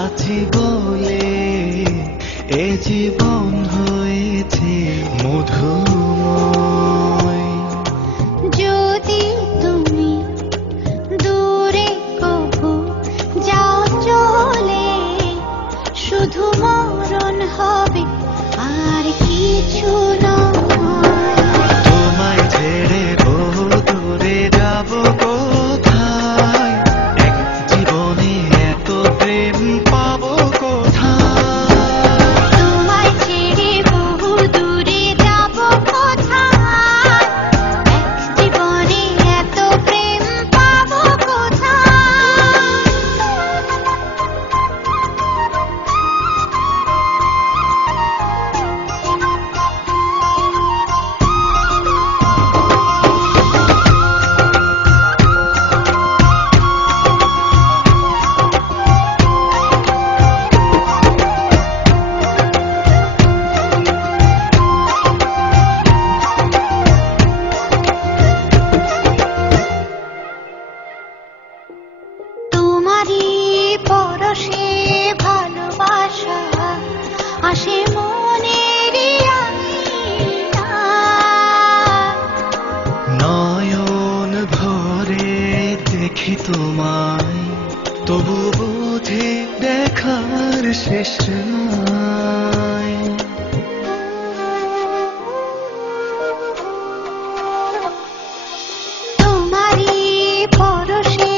আছি বলে এ জীবন হয়েছে মধুময়। যদি তুমি দূরে কভু যাও চলে, শুধু মরণ হবে আর কিছু নয়। তোমায় ছেড়ে বহু দূরে যাব কোথায়, এক জীবনে এত প্রেম পাবো কোথায়। তোমায় ছেড়ে বহু দূরে যাব কোথায়, এক জীবনে এত প্রেম পাবো কোথায়। তোমারই পরশে ভালোবাসা আসে মনের নয়ন ভরে দেখি তোমায়, তবু বুঝি দেখার শেষ নাই। তোমারই পরশে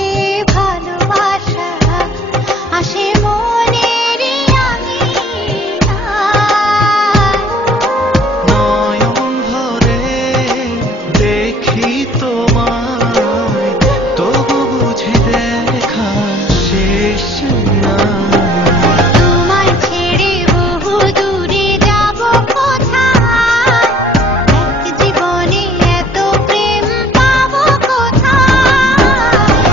ভালোবাসা আসে মনের নয়ন ভরে দেখি তোমায়, তবু বুঝি দেখা শেষ নাই। তোমায় ছেড়ে বহু দূরে যাব কোথায়, এক জীবনে এত প্রেম পাবো কোথায়।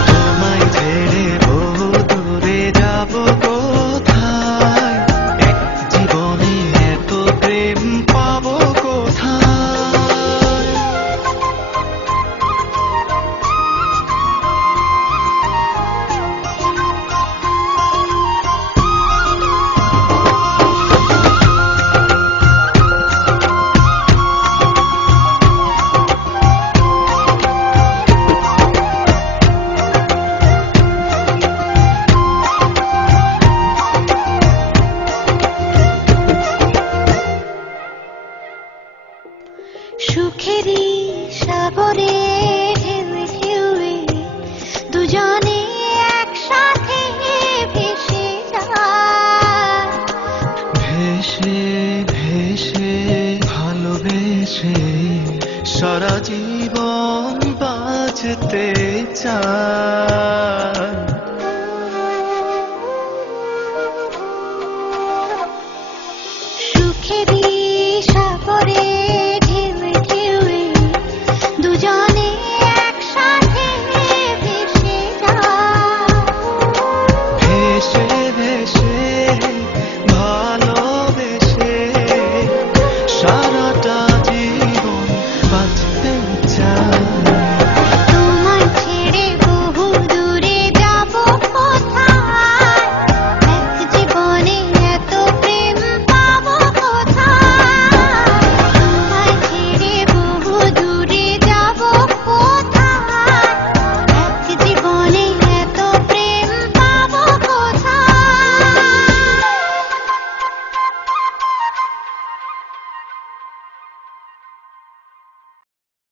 তোমায় ছেড়ে বহু দূরে যাব কোথায়, এক জীবনে এত প্রেম পাবো কোথায়। সুখেরই সাগরে ঢেউয়ে ঢেউয়ে দুজনে একসাথে ভেসে যায়। ভেসে ভেসে ভালোবেসে সারা জীবন বাঁচতে চায়।